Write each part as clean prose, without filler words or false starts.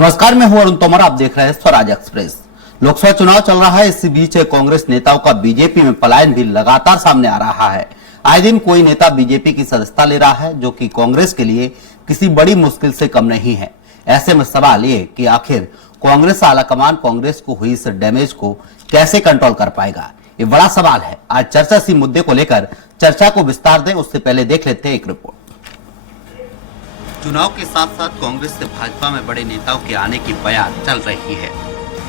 नमस्कार, मैं हूं अरुण तोमर। आप देख रहे हैं स्वराज एक्सप्रेस। लोकसभा चुनाव चल रहा है, इसी बीच कांग्रेस नेताओं का बीजेपी में पलायन भी लगातार सामने आ रहा है। आए दिन कोई नेता बीजेपी की सदस्यता ले रहा है, जो कि कांग्रेस के लिए किसी बड़ी मुश्किल से कम नहीं है। ऐसे में सवाल ये कि आखिर कांग्रेस आलाकमान कांग्रेस को हुई इस डैमेज को कैसे कंट्रोल कर पाएगा, ये बड़ा सवाल है। आज चर्चा इसी मुद्दे को लेकर चर्चा को विस्तार दें, उससे पहले देख लेते हैं एक रिपोर्ट। चुनाव के साथ साथ कांग्रेस से भाजपा में बड़े नेताओं के आने की बयान चल रही है।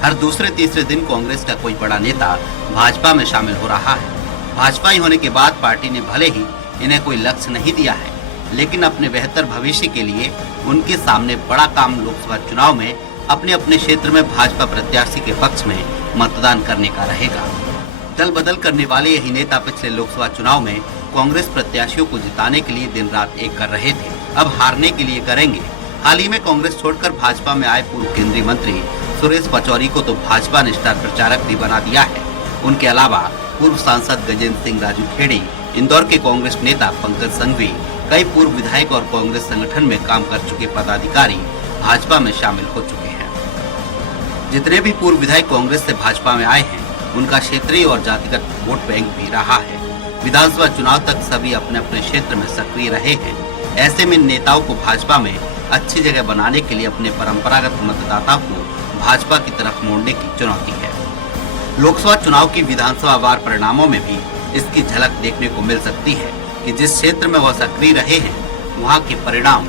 हर दूसरे तीसरे दिन कांग्रेस का कोई बड़ा नेता भाजपा में शामिल हो रहा है। भाजपा होने के बाद पार्टी ने भले ही इन्हें कोई लक्ष्य नहीं दिया है, लेकिन अपने बेहतर भविष्य के लिए उनके सामने बड़ा काम लोकसभा चुनाव में अपने अपने क्षेत्र में भाजपा प्रत्याशी के पक्ष में मतदान करने का रहेगा। दल बदल करने वाले यही नेता पिछले लोकसभा चुनाव में कांग्रेस प्रत्याशियों को जिताने के लिए दिन रात एक कर रहे थे, अब हारने के लिए करेंगे। हाल ही में कांग्रेस छोड़कर भाजपा में आए पूर्व केंद्रीय मंत्री सुरेश पचौरी को तो भाजपा ने स्टार प्रचारक भी बना दिया है। उनके अलावा पूर्व सांसद गजेंद्र सिंह राजू खेड़ी, इंदौर के कांग्रेस नेता पंकज संघवी, कई पूर्व विधायक और कांग्रेस संगठन में काम कर चुके पदाधिकारी भाजपा में शामिल हो चुके हैं। जितने भी पूर्व विधायक कांग्रेस से भाजपा में आए हैं, उनका क्षेत्रीय और जातिगत वोट बैंक भी रहा है। विधानसभा चुनाव तक सभी अपने अपने क्षेत्र में सक्रिय रहे हैं। ऐसे में नेताओं को भाजपा में अच्छी जगह बनाने के लिए अपने परंपरागत मतदाताओं को भाजपा की तरफ मोड़ने की चुनौती है। लोकसभा चुनाव की विधानसभा वार परिणामों में भी इसकी झलक देखने को मिल सकती है कि जिस क्षेत्र में वह सक्रिय रहे हैं, वहाँ के परिणाम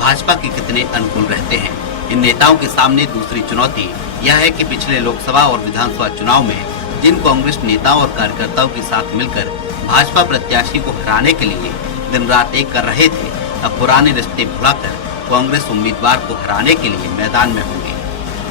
भाजपा के कितने अनुकूल रहते हैं। इन नेताओं के सामने दूसरी चुनौती यह है कि पिछले लोकसभा और विधानसभा चुनाव में जिन कांग्रेस नेताओं और कार्यकर्ताओं के साथ मिलकर भाजपा प्रत्याशी को हराने के लिए दिन रात एक कर रहे थे, अब पुराने रिश्ते भुलाकर कांग्रेस उम्मीदवार को हराने के लिए मैदान में होंगे।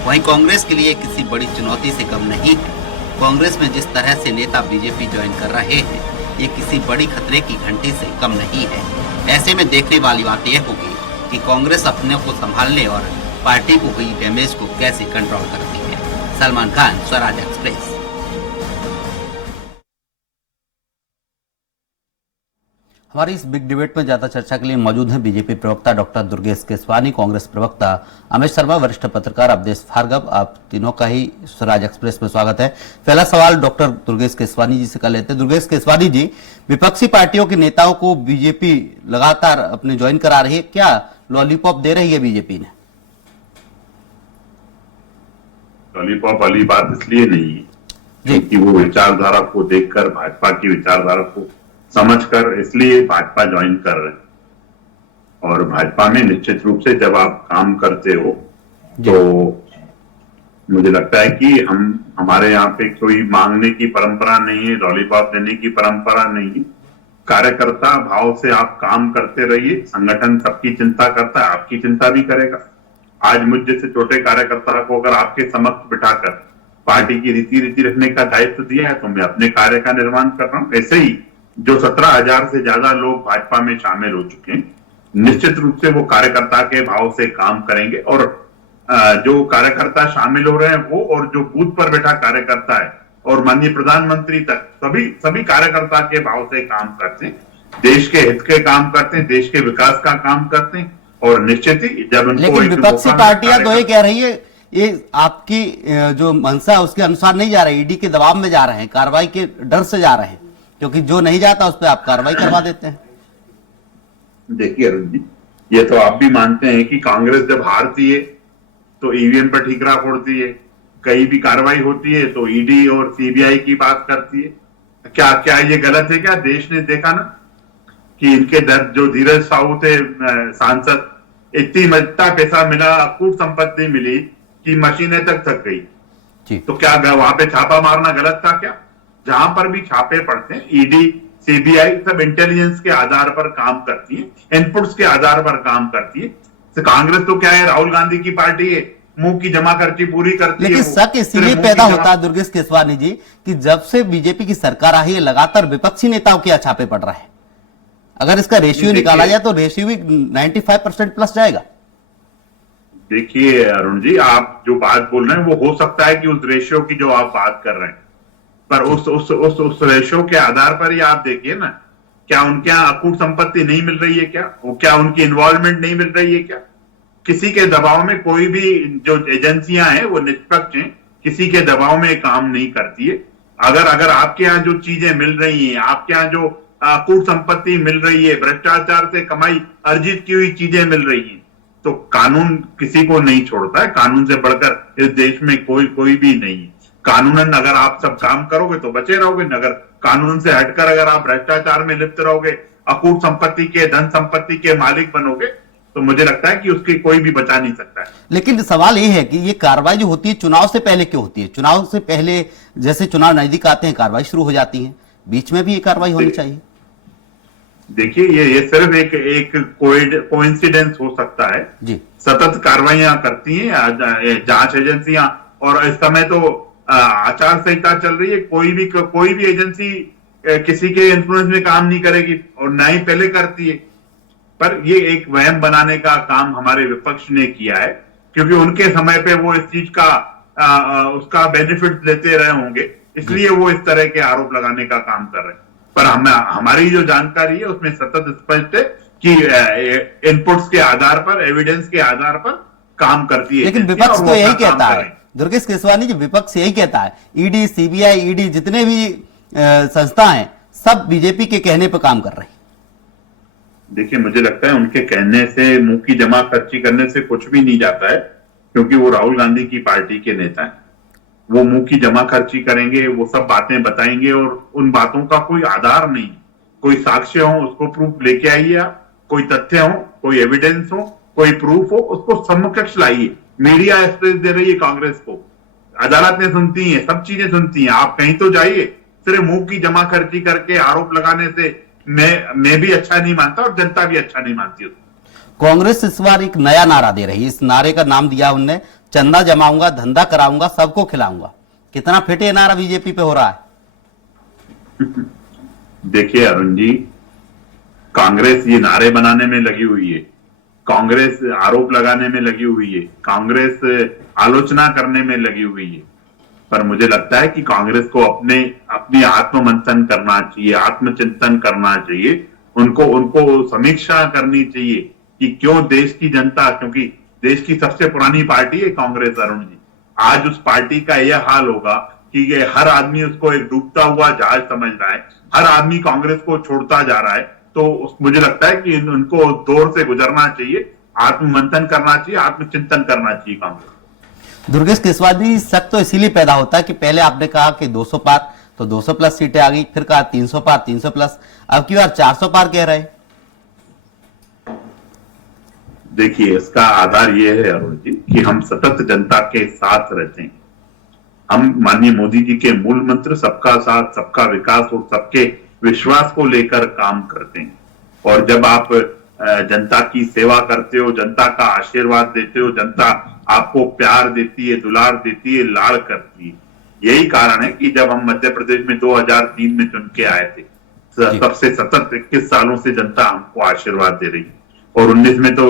वहीं कांग्रेस के लिए किसी बड़ी चुनौती से कम नहीं है। कांग्रेस में जिस तरह से नेता बीजेपी ज्वाइन कर रहे हैं, ये किसी बड़ी खतरे की घंटी से कम नहीं है। ऐसे में देखने वाली बात यह होगी कि कांग्रेस अपने को संभालने और पार्टी को हुई डैमेज को कैसे कंट्रोल करती है। सलमान खान, स्वराज एक्सप्रेस। हमारी इस बिग डिबेट में ज्यादा चर्चा के लिए मौजूद हैं बीजेपी प्रवक्ता डॉक्टर दुर्गेश केसवानी, कांग्रेस प्रवक्ता अमित शर्मा, वरिष्ठ पत्रकार अवधेश भार्गव। आप तीनों का ही स्वराज एक्सप्रेस में स्वागत है। पहला सवाल डॉक्टर दुर्गेश केसवानी जी से कर लेते हैं। दुर्गेश केसवानी जी, विपक्षी पार्टियों के नेताओं को बीजेपी लगातार अपने ज्वाइन करा रही है, क्या लॉलीपॉप दे रही है बीजेपी ने? लॉलीपॉप वाली बात इसलिए नहीं क्योंकि वो विचारधारा को देखकर, भाजपा की विचारधारा को समझकर इसलिए भाजपा ज्वाइन कर रहे हैं। और भाजपा में निश्चित रूप से जब आप काम करते हो तो मुझे लगता है कि हमारे यहाँ पे कोई मांगने की परंपरा नहीं है, लॉलीपॉप देने की परंपरा नहीं है। कार्यकर्ता भाव से आप काम करते रहिए। संगठन सबकी चिंता करता है, आपकी चिंता भी करेगा। आज मुझ जैसे छोटे कार्यकर्ता को अगर आपके समक्ष बिठाकर पार्टी की रीति रखने का दायित्व दिया है, तो मैं अपने कार्य का निर्माण कर रहा हूं। ऐसे ही जो 17,000 से ज्यादा लोग भाजपा में शामिल हो चुके हैं, निश्चित रूप से वो कार्यकर्ता के भाव से काम करेंगे। और जो कार्यकर्ता शामिल हो रहे हैं वो, और जो बूथ पर बैठा कार्यकर्ता है और माननीय प्रधानमंत्री तक, सभी कार्यकर्ता के भाव से काम करते हैं, देश के हित के काम करते हैं, देश के विकास का काम करते हैं। और निश्चित ही जब उनको, लेकिन विपक्षी पार्टियां तो ये कह रही है, ये आपकी जो मंशा उसके अनुसार नहीं जा रही, ईडी के दबाव में जा रहे हैं, कार्रवाई के डर से जा रहे हैं, क्योंकि जो नहीं जाता उस पर आप कार्रवाई करवा देते हैं। देखिए अरुण जी, ये तो आप भी मानते हैं कि कांग्रेस जब हारती है तो ईवीएम पर ठीकरा फोड़ती है, कहीं भी कार्रवाई होती है तो ईडी और सीबीआई की बात करती है। क्या ये गलत है? क्या देश ने देखा ना कि इनके जो धीरज साहू थे सांसद, इतना पैसा मिला, अकूट संपत्ति मिली कि मशीनें तक थक गई। तो क्या वहां पे छापा मारना गलत था क्या? जहां पर भी छापे पड़ते हैं, ईडी सीबीआई सब इंटेलिजेंस के आधार पर काम करती है, इनपुट्स के आधार पर काम करती है। तो कांग्रेस तो क्या है, राहुल गांधी की पार्टी है, मुंह की जमा खर्ची पूरी करती है। लेकिन शक इसीलिए पैदा होता है दुर्गेश केसवानी जी कि जब से बीजेपी की सरकार आई है, लगातार विपक्षी नेताओं के छापे पड़ रहे हैं। अगर इसका रेशियो निकाला जाए तो रेशियो भी 95% प्लस जाएगा। देखिए अरुण जी, आप जो बात बोल रहे हैं वो हो सकता है कि उस रेशियो की जो आप बात कर रहे हैं, पर उस रेशियो के आधार पर ही आप देखिए ना, क्या उनके यहाँ अकूट संपत्ति नहीं मिल रही है? क्या उनकी इन्वॉल्वमेंट नहीं मिल रही है? क्या किसी के दबाव में कोई भी जो एजेंसियां हैं वो निष्पक्ष हैं, किसी के दबाव में काम नहीं करती है। अगर आपके यहाँ जो चीजें मिल रही हैं, आपके यहाँ जो कूट संपत्ति मिल रही है, भ्रष्टाचार से कमाई अर्जित की हुई चीजें मिल रही हैं, तो कानून किसी को नहीं छोड़ता है। कानून से बढ़कर इस देश में कोई भी नहीं है। कानूनन अगर आप सब काम करोगे तो बचे रहोगे, अगर कानून से हटकर अगर आप भ्रष्टाचार में लिप्त रहोगे, अकूट संपत्ति के, धन संपत्ति के मालिक बनोगे, तो मुझे लगता है कि उसकी कोई भी बचा नहीं सकता है। लेकिन सवाल ये है कि ये कार्रवाई जो होती है चुनाव से पहले क्यों होती है? चुनाव से पहले जैसे चुनाव नजदीक आते हैं कार्रवाई शुरू हो जाती है, बीच में भी ये कार्रवाई होनी चाहिए। देखिए, ये सिर्फ एक कोइंसिडेंस हो सकता है जी। सतत कार्रवाइयां करती हैं जांच एजेंसियां, और इस समय तो आचार संहिता चल रही है। कोई भी एजेंसी किसी के इन्फ्लुएंस में काम नहीं करेगी, और ना ही पहले करती है। पर ये एक वहम बनाने का काम हमारे विपक्ष ने किया है, क्योंकि उनके समय पे वो इस चीज का उसका बेनिफिट लेते रहे होंगे, इसलिए वो इस तरह के आरोप लगाने का काम कर रहे हैं। पर हमारी जो जानकारी है उसमें सतत स्पष्ट है कि इनपुट्स के आधार पर, एविडेंस के आधार पर काम करती है। लेकिन विपक्ष तो यही कहता है, दुर्गेश केसवानी जी, विपक्ष यही कहता है ईडी, सीबीआई, ईडी जितने भी संस्था हैं सब बीजेपी के कहने पर काम कर रहे हैं। देखिए, मुझे लगता है उनके कहने से, मुंह की जमा खर्ची करने से कुछ भी नहीं जाता है, क्योंकि वो राहुल गांधी की पार्टी के नेता हैं। वो मुंह की जमा खर्ची करेंगे, वो सब बातें बताएंगे, और उन बातों का कोई आधार नहीं, कोई साक्ष्य हो उसको प्रूफ लेके आइए आप, कोई तथ्य हो, कोई एविडेंस हो, कोई प्रूफ हो, उसको समकक्ष लाइए। मीडिया एक्सप्रेस दे रही है कांग्रेस को, अदालतें सुनती हैं, सब चीजें सुनती हैं। आप कहीं तो जाइए। सिर्फ मुंह की जमा खर्ची करके आरोप लगाने से मैं भी अच्छा नहीं मानता और जनता भी अच्छा नहीं मानती। कांग्रेस इस बार एक नया नारा दे रही है, इस नारे का नाम दिया उनने चंदा जमाऊंगा, धंधा कराऊंगा, सबको खिलाऊंगा। कितना फिट ये नारा बीजेपी पे हो रहा है? देखिए अरुण जी, कांग्रेस ये नारे बनाने में लगी हुई है, कांग्रेस आरोप लगाने में लगी हुई है, कांग्रेस आलोचना करने में लगी हुई है। पर मुझे लगता है कि कांग्रेस को अपनी आत्ममंथन करना चाहिए, आत्मचिंतन करना चाहिए। उनको समीक्षा करनी चाहिए कि क्यों देश की जनता, क्योंकि देश की सबसे पुरानी पार्टी है कांग्रेस अरुण जी, आज उस पार्टी का यह हाल होगा कि ये हर आदमी उसको एक डूबता हुआ जहाज समझ रहा है, हर आदमी कांग्रेस को छोड़ता जा रहा है। तो मुझे लगता है कि उनको दौर से गुजरना चाहिए, आत्ममंथन करना चाहिए, आत्मचिंतन करना चाहिए कांग्रेस। दुर्गेश केसवानी, शक तो इसीलिए पैदा होता है कि पहले आपने कहा कि 200 पार, तो 200 प्लस सीटें आ गई, फिर कहा 300 पार, 300 प्लस, अब की बार 400 पार कह रहे हैं। देखिए, इसका आधार यह है अरुण जी कि हम सतत जनता के साथ रहते हैं। हम माननीय मोदी जी के मूल मंत्र सबका साथ, सबका विकास और सबके विश्वास को लेकर काम करते हैं। और जब आप जनता की सेवा करते हो, जनता का आशीर्वाद देते हो, जनता आपको प्यार देती है, दुलार देती है, लाड़ करती है। यही कारण है कि जब हम मध्य प्रदेश में 2003 में चुन के आए थे, तब से सतत 21 सालों से जनता हमको आशीर्वाद दे रही है। और 19 में तो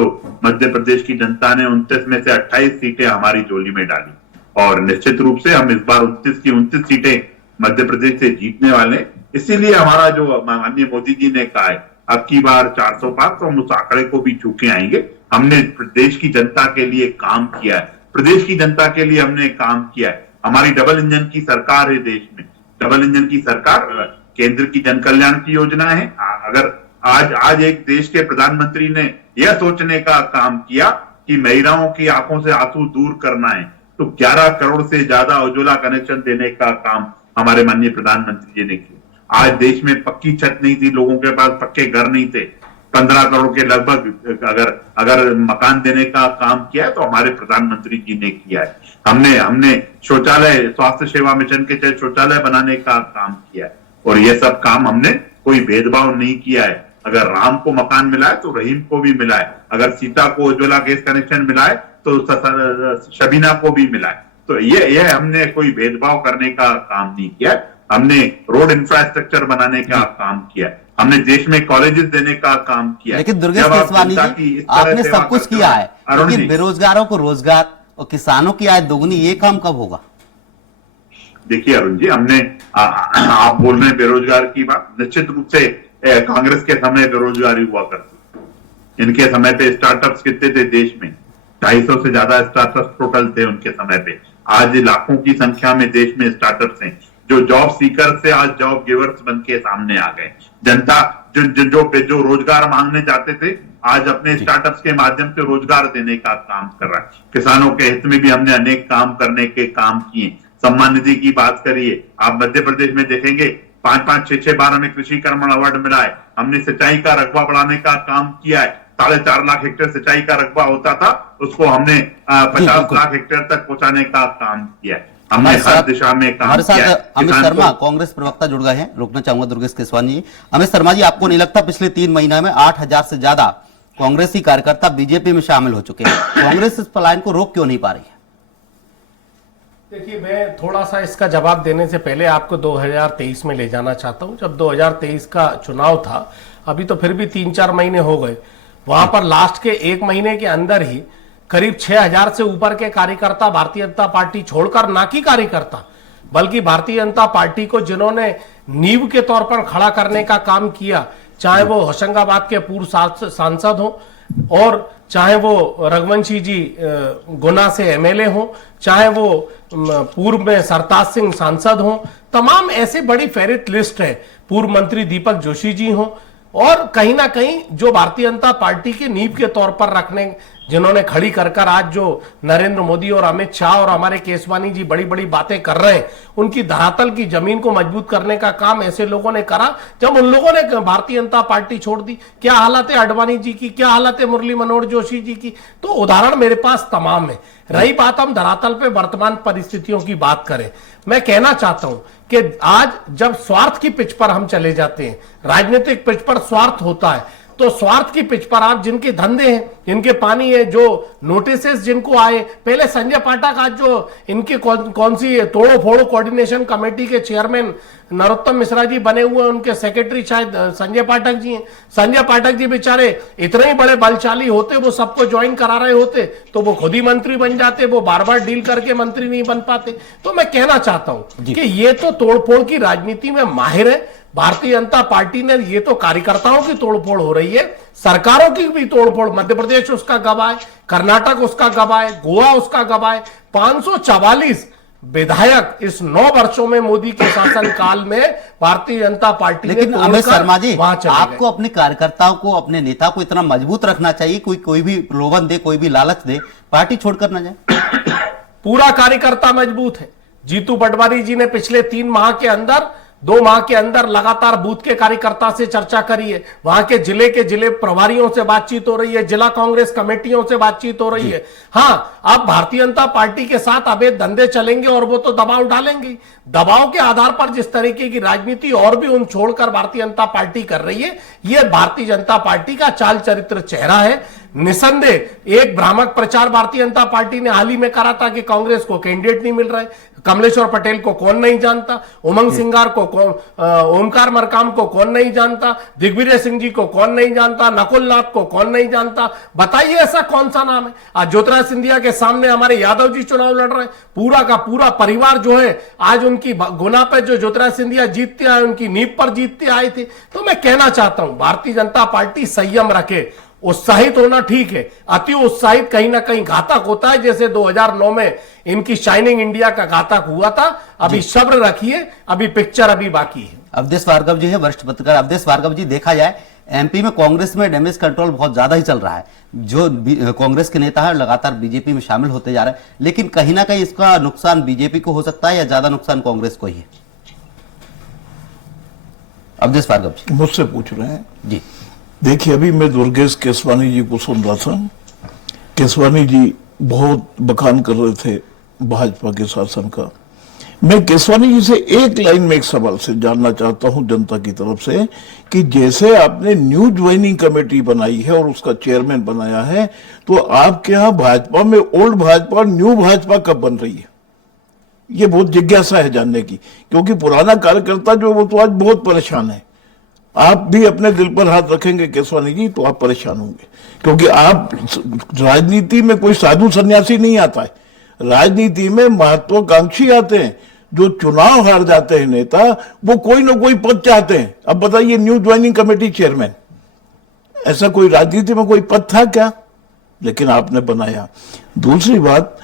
मध्य प्रदेश की जनता ने 29 में से 28 सीटें हमारी झोली में डाली, और निश्चित रूप से हम इस बार 29 की 29 सीटें मध्य प्रदेश से जीतने वाले। इसीलिए हमारा जो माननीय मोदी जी ने कहा है अब की बार 400 पार, तो हम उस आंकड़े को भी छू के आएंगे। हमने प्रदेश की जनता के लिए काम किया है, प्रदेश की जनता के लिए हमने काम किया है। हमारी डबल इंजन की सरकार है देश में, डबल इंजन की सरकार, केंद्र की जन कल्याण की योजना है। अगर आज एक देश के प्रधानमंत्री ने यह सोचने का काम किया कि महिलाओं की आंखों से आंसू दूर करना है, तो 11 करोड़ से ज्यादा उज्ज्वला कनेक्शन देने का काम हमारे माननीय प्रधानमंत्री जी ने किया। आज देश में पक्की छत नहीं थी, लोगों के पास पक्के घर नहीं थे, 15 करोड़ के लगभग अगर मकान देने का काम किया है तो हमारे प्रधानमंत्री जी ने किया है। हमने शौचालय, स्वास्थ्य सेवा मिशन के तहत शौचालय बनाने का काम किया है, और यह सब काम हमने कोई भेदभाव नहीं किया है। अगर राम को मकान मिला है तो रहीम को भी मिला है, अगर सीता को उज्ज्वला गैस कनेक्शन मिला है तो शबीना को भी मिला है। तो ये हमने कोई भेदभाव करने का काम नहीं किया। हमने रोड इंफ्रास्ट्रक्चर बनाने का काम किया, हमने देश में कॉलेजेस देने का काम किया। लेकिन दुर्गेश केसवानी जी, आपने सब कुछ किया है, लेकिन बेरोजगारों को रोजगार और किसानों की आय दोगुनी, ये काम कब होगा? देखिए अरुण जी, हमने आप बोल रहे हैं बेरोजगार की बात, निश्चित रूप से कांग्रेस के समय बेरोजगारी हुआ करती, इनके समय पे स्टार्टअप्स कितने थे देश में, 250 से ज्यादा स्टार्टअप टोटल थे उनके समय पे। आज लाखों की संख्या में देश में स्टार्टअप्स हैं जो जॉब सीकर से आज जॉब गिवर्स बन के सामने आ गए। जनता जो रोजगार मांगने जाते थे आज अपने स्टार्टअप्स के माध्यम से रोजगार देने का काम कर रहा है। किसानों के हित में भी हमने अनेक काम करने के काम किए। सम्मान निधि की बात करिए, आप मध्य प्रदेश में देखेंगे 5-5, 6-6 बार हमें कृषि कर्मण अवार्ड मिला है। हमने सिंचाई का रकबा बढ़ाने का काम किया है। 4.5 लाख हेक्टेयर सिंचाई का रकबा होता था, उसको हमने 50 लाख हेक्टेयर तक पहुंचाने का काम किया है। हमने हर दिशा में काम किया है। अमित शर्मा कांग्रेस प्रवक्ता जुड़ गए हैं, रोकना चाहूंगा दुर्गेश केसवानी जी। अमित शर्मा जी, आपको नहीं लगता पिछले 3 महीने में 8,000 से ज्यादा कांग्रेसी कार्यकर्ता बीजेपी में शामिल हो चुके हैं? कांग्रेस इस पलायन को रोक क्यों नहीं पा रही है? देखिए, मैं थोड़ा सा इसका जवाब देने से पहले आपको 2023 में ले जाना चाहता हूं। जब 2023 का चुनाव था, अभी तो फिर भी 3-4 महीने हो गए, वहां पर लास्ट के 1 महीने के अंदर ही करीब 6,000 से ऊपर के कार्यकर्ता भारतीय जनता पार्टी छोड़कर, ना कि कार्यकर्ता बल्कि भारतीय जनता पार्टी को जिन्होंने नींव के तौर पर खड़ा करने का काम किया, चाहे वो होशंगाबाद के पूर्व सांसद हो और चाहे वो रघुवंशी जी गुना से एमएलए हो, चाहे वो पूर्व में सरताज सिंह सांसद हो, तमाम ऐसे बड़ी फेरिट लिस्ट है। पूर्व मंत्री दीपक जोशी जी हो और कहीं ना कहीं जो भारतीय जनता पार्टी की नींव के तौर पर रखने जिन्होंने खड़ी कर आज जो नरेंद्र मोदी और अमित शाह और हमारे केसवानी जी बड़ी बड़ी बातें कर रहे हैं, उनकी धरातल की जमीन को मजबूत करने का काम ऐसे लोगों ने करा। जब उन लोगों ने भारतीय जनता पार्टी छोड़ दी, क्या हालत है अडवाणी जी की, क्या हालत है मुरली मनोहर जोशी जी की, तो उदाहरण मेरे पास तमाम है। रही बात हम धरातल पे वर्तमान परिस्थितियों की बात करें, मैं कहना चाहता हूं कि आज जब स्वार्थ की पिच पर हम चले जाते हैं, राजनीतिक पिच पर स्वार्थ होता है, तो स्वार्थ की पिच पर आप जिनके धंधे हैं, जिनके पानी है, जो नोटिसेस जिनको आए, पहले संजय पाठक आज जो इनके कौन सी तोड़ो फोड़ो कोऑर्डिनेशन कमेटी के चेयरमैन नरोत्तम मिश्रा जी बने हुए, उनके सेक्रेटरी शायद संजय पाठक जी हैं। संजय पाठक जी बेचारे इतने ही बड़े बलशाली होते, वो सबको ज्वाइन करा रहे होते तो वो खुद ही मंत्री बन जाते, वो बार बार डील करके मंत्री नहीं बन पाते। तो मैं कहना चाहता हूं कि ये तो तोड़फोड़ की राजनीति में माहिर है। भारतीय जनता पार्टी ने, ये तो कार्यकर्ताओं की तोड़फोड़ हो रही है, सरकारों की भी तोड़फोड़, मध्य प्रदेश उसका गवाह है, कर्नाटक उसका गवाह है, गोवा उसका गवाह है। 544 विधायक इस 9 वर्षों में मोदी के शासन काल में भारतीय जनता पार्टी ने, लेकिन अमित शर्मा जी, आपको अपने कार्यकर्ताओं को, अपने नेता को इतना मजबूत रखना चाहिए, कोई भी प्रलोभन दे, कोई भी लालच दे, पार्टी छोड़कर ना जाए। पूरा कार्यकर्ता मजबूत है। जीतू पटवारी जी ने पिछले 3 माह के अंदर, 2 माह के अंदर लगातार बूथ के कार्यकर्ता से चर्चा करी है, वहां के जिले प्रभारियों से बातचीत हो रही है, जिला कांग्रेस कमेटियों से बातचीत हो रही है। हाँ, अब भारतीय जनता पार्टी के साथ अवैध धंधे चलेंगे और वो तो दबाव डालेंगे। दबाव के आधार पर जिस तरीके की राजनीति और भी उन छोड़कर भारतीय जनता पार्टी कर रही है, यह भारतीय जनता पार्टी का चाल चरित्र चेहरा है। निसंदेह एक भ्रामक प्रचार भारतीय जनता पार्टी ने हाल ही में करा था कि कांग्रेस को कैंडिडेट नहीं मिल रहे। कमलेश्वर पटेल को कौन नहीं जानता, उमंग सिंगार को कौन, ओमकार मरकाम को कौन नहीं जानता, दिग्विजय सिंह जी को कौन नहीं जानता, नकुल नाथ को कौन नहीं जानता, बताइए ऐसा कौन सा नाम है। आज ज्योतिरादित्य सिंधिया के सामने हमारे यादव जी चुनाव लड़ रहे हैं, पूरा का पूरा परिवार जो है आज उनकी गुना पे जो ज्योतिरादित्य सिंधिया जीतते आए, उनकी नींव पर जीतते आए थे। तो मैं कहना चाहता हूं भारतीय जनता पार्टी संयम रखे। उत्साहित होना ठीक है, अति उत्साहित कहीं ना कहीं घातक होता है, जैसे 2009 में इनकी शाइनिंग इंडिया का घातक हुआ था। अभी सब्र रखिए, अभी पिक्चर अभी बाकी है। अवधेश भार्गव जी है, वरिष्ठ पत्रकार। अवधेश भार्गव जी, देखा जाए एमपी में कांग्रेस में डैमेज कंट्रोल बहुत ज्यादा ही चल रहा है। जो कांग्रेस के नेता है लगातार बीजेपी में शामिल होते जा रहे हैं, लेकिन कहीं ना कहीं इसका नुकसान बीजेपी को हो सकता है या ज्यादा नुकसान कांग्रेस को ही है? अवधेश भार्गव जी मुझसे पूछ रहे हैं जी। देखिए, अभी मैं दुर्गेश केसवानी जी को सुन रहा था। केसवानी जी बहुत बखान कर रहे थे भाजपा के शासन का। मैं केसवानी जी से एक लाइन में एक सवाल से जानना चाहता हूं जनता की तरफ से कि जैसे आपने न्यू ज्वाइनिंग कमेटी बनाई है और उसका चेयरमैन बनाया है, तो आपके यहां भाजपा में ओल्ड भाजपा और न्यू भाजपा कब बन रही है? ये बहुत जिज्ञासा है जानने की, क्योंकि पुराना कार्यकर्ता जो वो तो आज बहुत परेशान है। आप भी अपने दिल पर हाथ रखेंगे केसवानी जी तो आप परेशान होंगे, क्योंकि आप राजनीति में कोई साधु सन्यासी नहीं आता है। राजनीति में महत्वाकांक्षी आते हैं, जो चुनाव हार जाते हैं नेता, वो कोई ना कोई पद चाहते हैं। अब बताइए, न्यू ज्वाइनिंग कमेटी चेयरमैन, ऐसा कोई राजनीति में कोई पद था क्या? लेकिन आपने बनाया। दूसरी बात,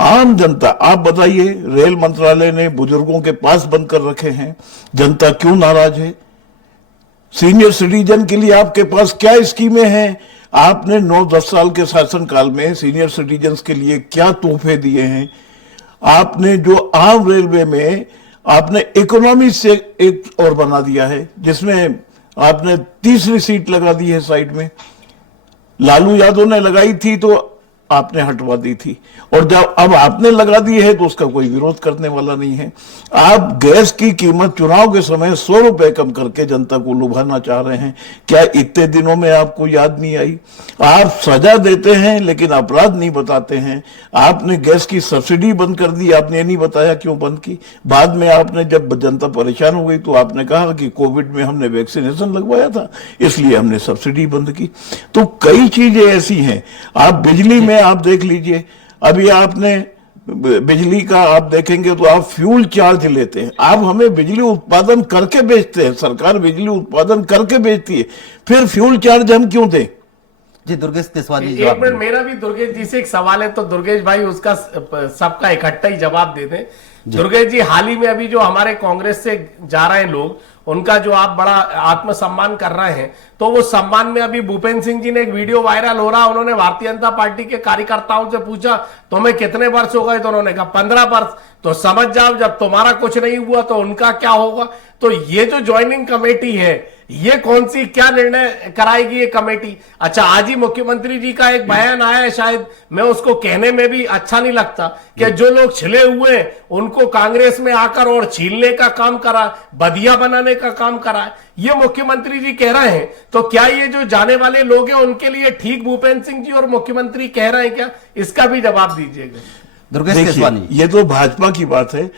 आम जनता, आप बताइए, रेल मंत्रालय ने बुजुर्गों के पास बंद कर रखे हैं, जनता क्यों नाराज है? सीनियर सिटीजन के लिए आपके पास क्या स्कीमें हैं? आपने 9-10 साल के शासनकाल में सीनियर सिटीजन के लिए क्या तोहफे दिए हैं? आपने जो आम रेलवे में आपने इकोनॉमी से एक और बना दिया है, जिसमें आपने तीसरी सीट लगा दी है साइड में। लालू यादव ने लगाई थी तो आपने हटवा दी थी, और जब अब आपने लगा दी है तो उसका कोई विरोध करने वाला नहीं है। आप गैस की कीमत चुनाव के समय 100 रुपए कम करके जनता को लुभाना चाह रहे हैं। क्या इतने दिनों में आपको याद नहीं आई? आप सजा देते हैं लेकिन अपराध नहीं बताते हैं। आपने गैस की सब्सिडी बंद कर दी, आपने ये नहीं बताया क्यों बंद की। बाद में आपने, जब जनता परेशान हो गई तो आपने कहा कि कोविड में हमने वैक्सीनेशन लगवाया था इसलिए हमने सब्सिडी बंद की। तो कई चीजें ऐसी हैं। आप बिजली में आप देख लीजिए, अभी आपने बिजली का आप देखेंगे तो आप फ्यूल चार्ज लेते हैं। आप हमें बिजली उत्पादन करके बेचते हैं, सरकार बिजली उत्पादन करके बेचती है, फिर फ्यूल चार्ज हम क्यों दें? जी दुर्गेश केसवाल जी, एक मिनट, मेरा भी दुर्गेश जी से एक सवाल है, तो दुर्गेश भाई उसका सबका इकट्ठा ही जवाब दे दें। दुर्गेश जी, हाल ही में अभी जो हमारे कांग्रेस से जा रहे हैं लोग, उनका जो आप बड़ा आत्मसम्मान कर रहे हैं, तो वो सम्मान में अभी भूपेंद्र सिंह जी ने एक वीडियो वायरल हो रहा, उन्होंने भारतीय जनता पार्टी के कार्यकर्ताओं से पूछा तुम्हें कितने वर्ष हो गए, तो उन्होंने कहा 15 वर्ष। तो समझ जाओ जब तुम्हारा कुछ नहीं हुआ तो उनका क्या होगा। तो ये जो ज्वाइनिंग कमेटी है, ये कौन सी, क्या निर्णय कराएगी ये कमेटी? अच्छा, आज ही मुख्यमंत्री जी का एक बयान आया है, शायद मैं उसको कहने में भी अच्छा नहीं लगता, कि जो लोग छिले हुए हैं उनको कांग्रेस में आकर और छीलने का काम करा, बदिया बनाने का काम करा, ये मुख्यमंत्री जी कह रहे हैं। तो क्या ये जो जाने वाले लोग हैं उनके लिए ठीक भूपेंद्र सिंह जी और मुख्यमंत्री कह रहे हैं क्या? इसका भी जवाब दीजिएगा। दुर्गेश केसवानी, ये तो भाजपा की बात है।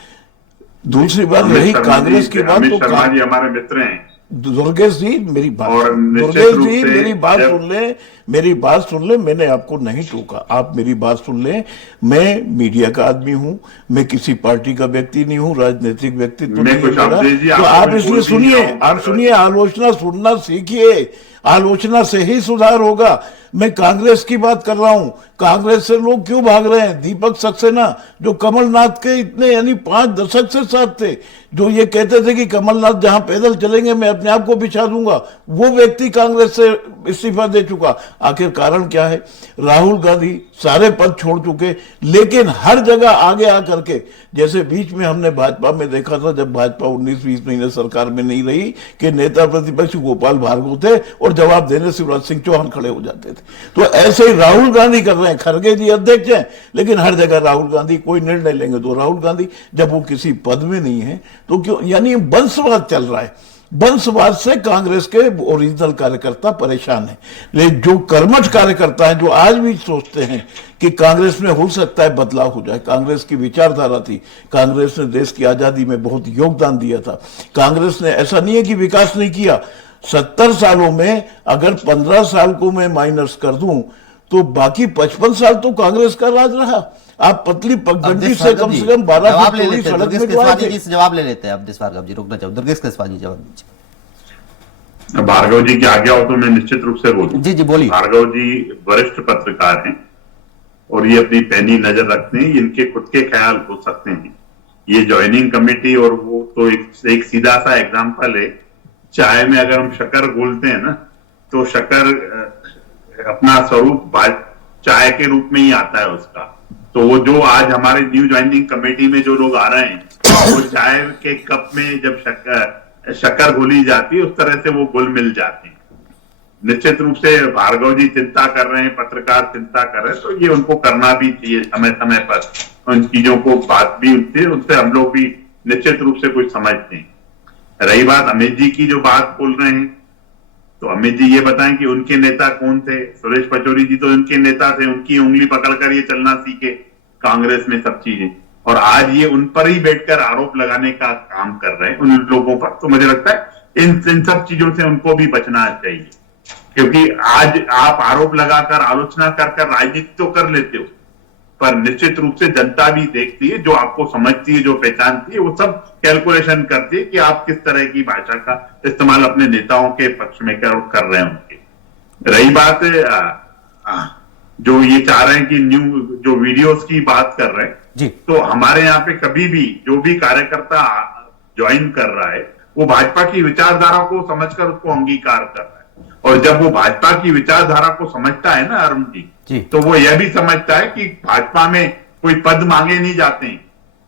दूसरी बात रही कांग्रेस की बात, तो शर्मा जी हमारे मित्र हैं। दुर्गेश जी मेरी बात, और दुर्गेश जी मेरी बात सुन ले, मेरी बात सुन ले। मैंने आपको नहीं टोका, आप मेरी बात सुन ले। मैं मीडिया का आदमी हूं, मैं किसी पार्टी का व्यक्ति नहीं हूं, राजनीतिक व्यक्तित्व नहीं है मेरा। तो आप इसलिए सुनिए, आप सुनिए, आलोचना सुनना सीखिए, आलोचना से ही सुधार होगा। मैं कांग्रेस की बात कर रहा हूं। कांग्रेस से लोग क्यों भाग रहे हैं? दीपक सक्सेना, जो कमलनाथ के इतने यानी 5 दशक से साथ थे, जो ये कहते थे कि कमलनाथ जहां पैदल चलेंगे मैं अपने आप को बिछा दूंगा, वो व्यक्ति कांग्रेस से इस्तीफा दे चुका। आखिर कारण क्या है? राहुल गांधी सारे पद छोड़ चुके, लेकिन हर जगह आगे आकर के, जैसे बीच में हमने भाजपा में देखा था, जब भाजपा 19-20 महीने सरकार में नहीं रही, कि नेता प्रतिपक्ष गोपाल भार्गव थे और जवाब देने शिवराज सिंह चौहान खड़े हो जाते थे। तो ऐसे ही राहुल गांधी कर रहे हैं। खड़गे जी अध्यक्ष हैं, लेकिन हर जगह राहुल गांधी, कोई निर्णय लेंगे तो राहुल गांधी, जब वो किसी पद में नहीं है तो क्यों? यानी वंशवाद चल रहा है। वंशवाद से कांग्रेस के ओरिजिनल कार्यकर्ता परेशान हैं। लेकिन जो कर्मठ कार्यकर्ता हैं, जो आज भी सोचते हैं कि कांग्रेस में हो सकता है बदलाव हो जाए, कांग्रेस की विचारधारा थी, कांग्रेस ने देश की आजादी में बहुत योगदान दिया था, कांग्रेस ने, ऐसा नहीं है कि विकास नहीं किया। 70 सालों में अगर 15 साल को मैं माइनस कर दूं तो बाकी 55 साल तो कांग्रेस का राज रहा। आप पतली पगडंडी से कम 12 फीट चौड़ी सड़क में जवाब ले लेते हैं। अब भार्गव जी रुकना चाहिए, दुर्गेश केसवानी जवाब दीजिए। भार्गव जी की आज्ञा हो तो मैं निश्चित रूप से बोलूं। जी बोलिए। भार्गव जी वरिष्ठ पत्रकार हैं और ये अपनी पैनी नजर रखते हैं, इनके खुद के ख्याल हो सकते हैं। ये ज्वाइनिंग कमेटी और वो तो एक सीधा सा एग्जाम्पल है। चाय में अगर हम शक्कर घोलते हैं ना, तो शक्कर अपना स्वरूप चाय के रूप में ही आता है उसका। तो वो जो आज हमारे न्यू ज्वाइनिंग कमेटी में जो लोग आ रहे हैं, वो चाय के कप में जब शक्कर घोली जाती है, उस तरह से वो घुल मिल जाते हैं। निश्चित रूप से भार्गव जी चिंता कर रहे हैं, पत्रकार चिंता कर रहे हैं, तो ये उनको करना भी चाहिए समय समय पर। उन चीजों को बात भी उनसे हम लोग भी निश्चित रूप से कुछ समझते हैं। रही बात अमित जी की जो बात बोल रहे हैं, तो अमित जी ये बताएं कि उनके नेता कौन थे। सुरेश पचौरी जी तो उनके नेता थे, उनकी उंगली पकड़कर ये चलना सीखे कांग्रेस में सब चीजें, और आज ये उन पर ही बैठकर आरोप लगाने का काम कर रहे हैं उन लोगों पर। तो मुझे लगता है इन सब चीजों से उनको भी बचना चाहिए, क्योंकि आज आप आरोप लगाकर, आलोचना कर राजनीति तो कर लेते हो, पर निश्चित रूप से जनता भी देखती है, जो आपको समझती है, जो पहचानती है, वो सब कैलकुलेशन करती है कि आप किस तरह की भाषा का इस्तेमाल अपने नेताओं के पक्ष में कर रहे हैं उनके। रही बात जो ये चाह रहे हैं कि न्यू जो वीडियोस की बात कर रहे हैं जी तो हमारे यहाँ पे कभी भी जो भी कार्यकर्ता ज्वाइन कर रहा है वो भाजपा की विचारधारा को समझकर उसको अंगीकार कर रहा है, और जब वो भाजपा की विचारधारा को समझता है ना अरुण जी, तो वो यह भी समझता है कि भाजपा में कोई पद मांगे नहीं जाते हैं,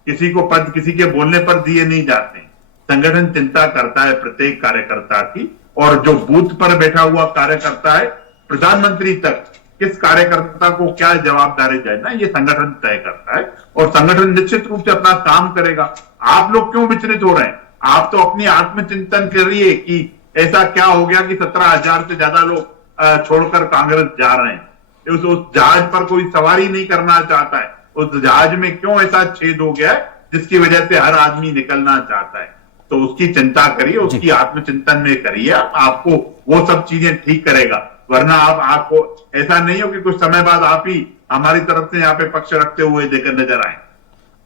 किसी को पद किसी के बोलने पर दिए नहीं जाते हैं। संगठन चिंता करता है प्रत्येक कार्यकर्ता की, और जो बूथ पर बैठा हुआ कार्यकर्ता है प्रधानमंत्री तक किस कार्यकर्ता को क्या जवाबदारी देना ये संगठन तय करता है, और संगठन निश्चित रूप से अपना काम करेगा। आप लोग क्यों विचलित हो रहे हैं? आप तो अपनी आत्मचिंतन करिए कि ऐसा क्या हो गया कि 17,000 से ज्यादा लोग छोड़कर कांग्रेस जा रहे हैं। उस जहाज पर कोई सवारी नहीं करना चाहता है, उस जहाज में क्यों ऐसा छेद हो गया है जिसकी वजह से हर आदमी निकलना चाहता है। तो उसकी चिंता करिए, उसकी आत्मचिंतन में करिए, आपको वो सब चीजें ठीक करेगा। वरना आपको ऐसा नहीं हो कि कुछ समय बाद आप ही हमारी तरफ से यहाँ पे पक्ष रखते हुए देकर नजर आए।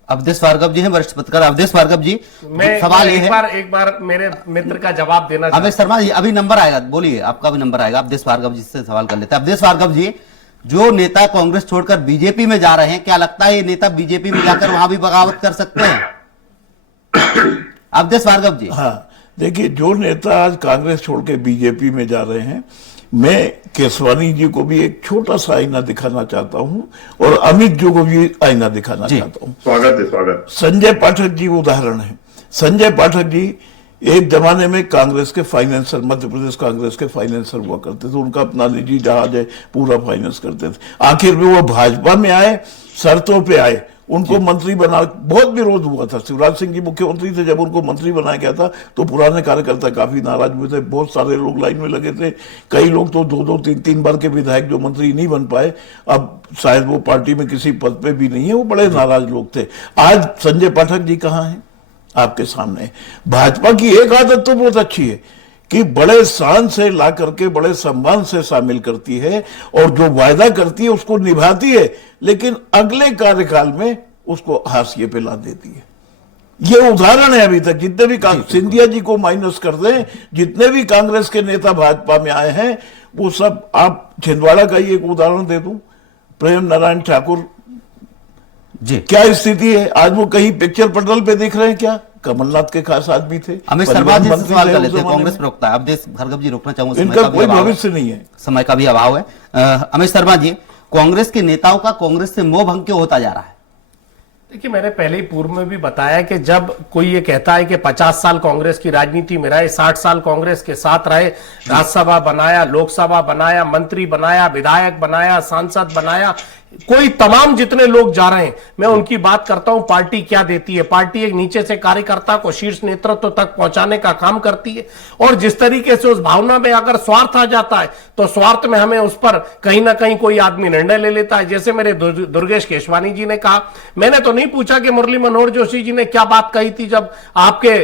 अवधेश भार्गव जी हैं, वरिष्ठ पत्रकार। अवधेश भार्गव जी, सवाल एक बार मेरे मित्र का जवाब देना। अवधेश शर्मा जी, अभी नंबर आएगा, बोलिए, आपका भी नंबर आएगा। अवधेश भार्गव जी से सवाल कर लेते हैं। अवधेश भार्गव जी, जो नेता कांग्रेस छोड़कर बीजेपी में जा रहे हैं, क्या लगता है ये नेता बीजेपी में जाकर वहां भी बगावत कर सकते हैं? अवधेश भार्गव जी। हाँ, देखिए, जो नेता आज कांग्रेस छोड़ के बीजेपी में जा रहे हैं, मैं केसवानी जी को भी एक छोटा सा आईना दिखाना चाहता हूं और अमित जी को भी आईना दिखाना चाहता हूं। स्वागत है, स्वागत। संजय पाठक जी उदाहरण है। संजय पाठक जी एक जमाने में कांग्रेस के फाइनेंसर, मध्य प्रदेश कांग्रेस के फाइनेंसर हुआ करते थे, उनका अपना निजी जहाज है, पूरा फाइनेंस करते थे। आखिर में वो भाजपा में आए, शर्तों पे आए, उनको मंत्री बना, बहुत विरोध हुआ था। शिवराज सिंह जी मुख्यमंत्री थे, जब उनको मंत्री बनाया गया था तो पुराने कार्यकर्ता काफी नाराज हुए थे, बहुत सारे लोग लाइन में लगे थे। कई लोग तो 2-2, 3-3 बार के विधायक जो मंत्री नहीं बन पाए, अब शायद वो पार्टी में किसी पद पे भी नहीं है, वो बड़े नाराज लोग थे। आज संजय पाठक जी कहाँ हैं? आपके सामने। भाजपा की एक आदत तो बहुत अच्छी है कि बड़े शान से ला करके बड़े सम्मान से शामिल करती है, और जो वायदा करती है उसको निभाती है, लेकिन अगले कार्यकाल में उसको हाशिए पे ला देती है। ये उदाहरण है अभी तक जितने भी सिंधिया जी को माइनस कर दें, जितने भी कांग्रेस के नेता भाजपा में आए हैं, वो सब, आप छिंदवाड़ा का ही एक उदाहरण दे दूं, प्रेम नारायण ठाकुर जी, क्या स्थिति है आज? वो कहीं पिक्चर पटल पे दिख रहे हैं क्या? कमलनाथ के खास आदमी थे। अमित शर्मा जी से सवाल कर लेते हैं, कांग्रेस प्रवक्ता। अवधेश भार्गव जी, रोकना चाहूंगा, इनका कोई भविष्य नहीं है, समय का भी अभाव है। अमित शर्मा जी, कांग्रेस के नेताओं का कांग्रेस से मोह भंग क्यों होता जा रहा है? देखिए, मैंने पहले ही पूर्व में भी बताया कि जब कोई ये कहता है कि 50 साल कांग्रेस की राजनीति में रहे, 60 साल कांग्रेस के साथ रहे, राज्यसभा बनाया, लोकसभा बनाया, मंत्री बनाया, विधायक बनाया, सांसद बनाया, कोई तमाम जितने लोग जा रहे हैं, मैं उनकी बात करता हूं। पार्टी क्या देती है? पार्टी एक नीचे से कार्यकर्ता को शीर्ष नेतृत्व तक पहुंचाने का काम करती है, और जिस तरीके से उस भावना में अगर स्वार्थ आ जाता है तो स्वार्थ में हमें उस पर कहीं ना कहीं कोई आदमी निर्णय ले लेता है। जैसे मेरे दुर्गेश केशवानी जी ने कहा, मैंने तो नहीं पूछा कि मुरली मनोहर जोशी जी ने क्या बात कही थी जब आपके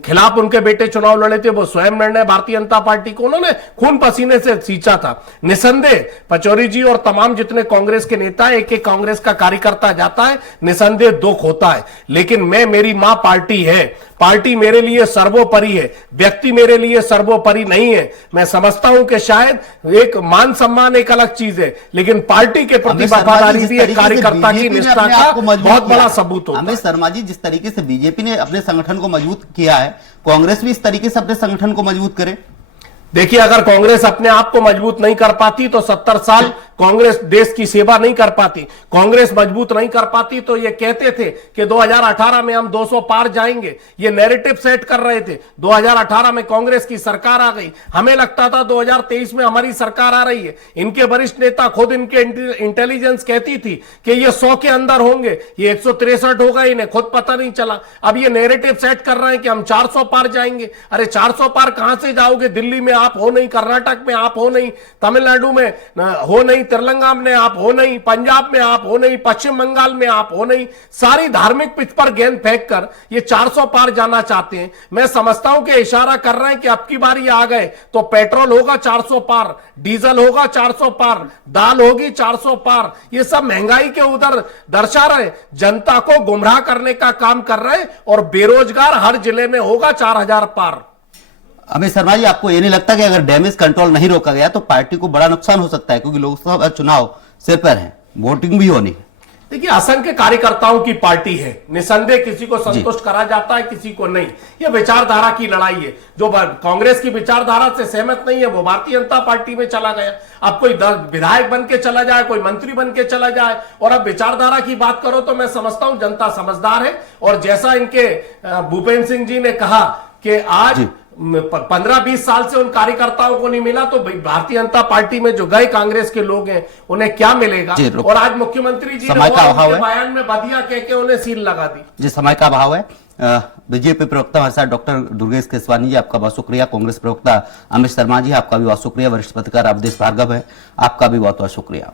खिलाफ उनके बेटे चुनाव लड़े थे। वो स्वयं निर्णय भारतीय जनता पार्टी को उन्होंने खून पसीने से सींचा था। निसंदेह पचौरी जी और तमाम जितने कांग्रेस के नेता, एक एक कांग्रेस का कार्यकर्ता जाता है, निसंदेह दुख होता है। लेकिन मेरी मां पार्टी है, पार्टी मेरे लिए सर्वोपरि है, व्यक्ति मेरे लिए सर्वोपरि नहीं है। मैं समझता हूं कि शायद एक मान सम्मान एक अलग चीज है, लेकिन पार्टी के प्रति वफादारी भी एक कार्यकर्ता की निष्ठा का बहुत बड़ा सबूत होता है। अमित शर्मा जी, जिस तरीके से बीजेपी ने अपने संगठन को मजबूत किया है, कांग्रेस भी इस तरीके से अपने संगठन को मजबूत करे। देखिए, अगर कांग्रेस अपने आप को मजबूत नहीं कर पाती तो 70 साल कांग्रेस देश की सेवा नहीं कर पाती। कांग्रेस मजबूत नहीं कर पाती तो ये कहते थे कि 2018 में हम 200 पार जाएंगे, ये नैरेटिव सेट कर रहे थे। 2018 में कांग्रेस की सरकार आ गई, हमें लगता था 2023 में हमारी सरकार आ रही है। इनके वरिष्ठ नेता खुद, इनके इंटेलिजेंस कहती थी कि ये 100 के अंदर होंगे, ये 163 होगा, इन्हें खुद पता नहीं चला। अब ये नैरेटिव सेट कर रहे हैं कि हम 400 पार जाएंगे। अरे 400 पार कहां से जाओगे? दिल्ली में आप हो नहीं, कर्नाटक में आप हो नहीं, तमिलनाडु में हो नहीं, तेलंगाना में आप हो नहीं, पंजाब में आप हो नहीं, पश्चिम बंगाल में आप हो नहीं। सारी धार्मिक पिच पर गेंद फेंककर ये 400 पार जाना चाहते हैं। मैं समझता हूं कि इशारा कर रहे हैं कि अब की बारी आ गए तो पेट्रोल होगा 400 पार, डीजल होगा 400 पार, दाल होगी 400 पार। ये सब महंगाई के उधर दर्शा रहे, जनता को गुमराह करने का काम कर रहे हैं, और बेरोजगार हर जिले में होगा 4000 पार। अमित शर्मा जी, आपको ये नहीं लगता कि अगर डैमेज कंट्रोल नहीं रोका गया तो पार्टी को बड़ा नुकसान हो सकता है, क्योंकि लोकसभा चुनाव सिर पर है, वोटिंग भी होनी है। देखिए, असंख्य कार्यकर्ताओं की पार्टी है, निसंदेह किसी को संतुष्ट करा जाता है, किसी को नहीं। यह विचारधारा की लड़ाई है। जो कांग्रेस की विचारधारा से सहमत नहीं है वो भारतीय जनता पार्टी में चला गया। अब कोई विधायक बन के चला जाए, कोई मंत्री बन के चला जाए, और अब विचारधारा की बात करो तो मैं समझता हूं जनता समझदार है। और जैसा इनके भूपेंद्र सिंह जी ने कहा कि आज 15-20 साल से उन कार्यकर्ताओं को नहीं मिला, तो भारतीय जनता पार्टी में जो गए कांग्रेस के लोग हैं उन्हें क्या मिलेगा। और आज मुख्यमंत्री जी ने बयान में बदिया कह के उन्हें सील लगा दी। जी, समय का अभाव है। बीजेपी प्रवक्ता हमारे साथ डॉक्टर दुर्गेश केसवानी जी, आपका बहुत शुक्रिया। कांग्रेस प्रवक्ता अमित शर्मा जी, आपका भी बहुत शुक्रिया। वरिष्ठ पत्रकार अवधेश भार्गव है, आपका भी बहुत बहुत शुक्रिया।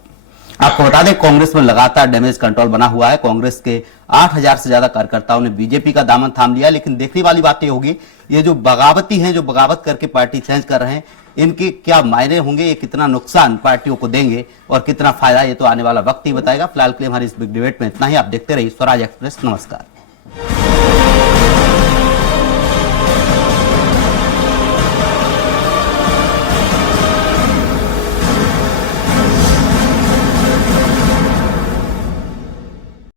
आपको बता दें, कांग्रेस में लगातार डैमेज कंट्रोल बना हुआ है। कांग्रेस के 8000 से ज्यादा कार्यकर्ताओं ने बीजेपी का दामन थाम लिया। लेकिन देखने वाली बात यह होगी, ये जो बगावती हैं, जो बगावत करके पार्टी चेंज कर रहे हैं, इनके क्या मायने होंगे, ये कितना नुकसान पार्टियों को देंगे और कितना फायदा, ये तो आने वाला वक्त ही बताएगा। फिलहाल के लिए हमारी इस बिग डिबेट में इतना ही। आप देखते रहिए स्वराज एक्सप्रेस। नमस्कार।